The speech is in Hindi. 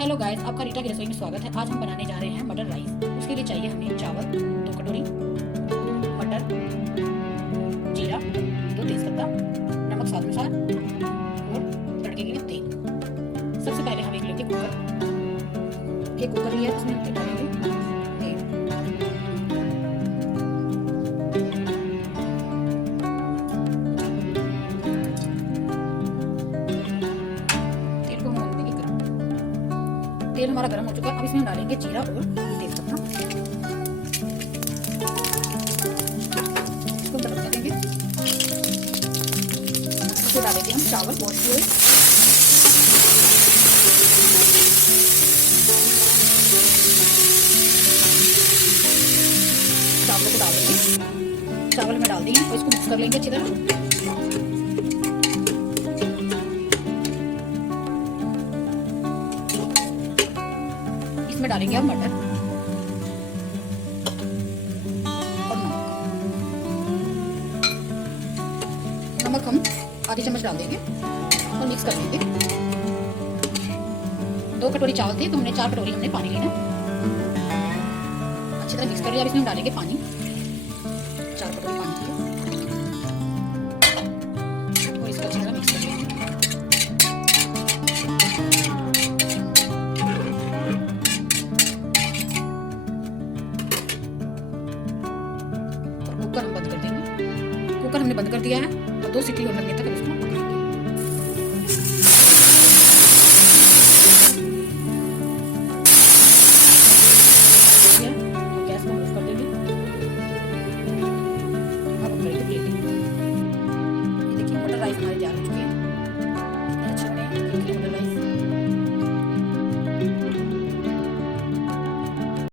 हेलो गाइस, आपका रीटा की रसोई में स्वागत है। आज हम बनाने जा रहे हैं मटर राइस। उसके लिए चाहिए हमें चावल 2 कटोरी, मटर, जीरा 2 तेजपत्ता, नमक स्वाद अनुसार और तड़के के लिए तेल। सबसे पहले हम एक लेंगे कुकर। एक कुकर लिया, उसमें हम डालेंगे तेल। तेल को हम होने देंगे गरम। तेल हमारा गर्म हो चुका है। अब इसमें हम डालेंगे जीरा और तेजपत्ता। इसको तड़का देंगे। इसको डालेंगे हम चावल वॉश किए हुए। चावलों को डाल देंगे। चावल में डाल देंगे और इसको मिक्स कर लेंगे अच्छी तरह। इसमें डालेंगे हम मटर और नमक हम आधी चम्मच डाल देंगे और मिक्स कर लेंगे। 2 कटोरी चावल थे तो हमने 4 कटोरी हमने पानी लेना। अच्छी तरह मिक्स कर लिया। अब इसमें हम डालेंगे पानी। 4 कटोरी पानी लिया और इसको अच्छी तरह मिक्स कर लेंगे। कुकर हम बंद कर देंगे। कुकर हमने बंद कर दिया है और 2 सीटी और लगने तक इसको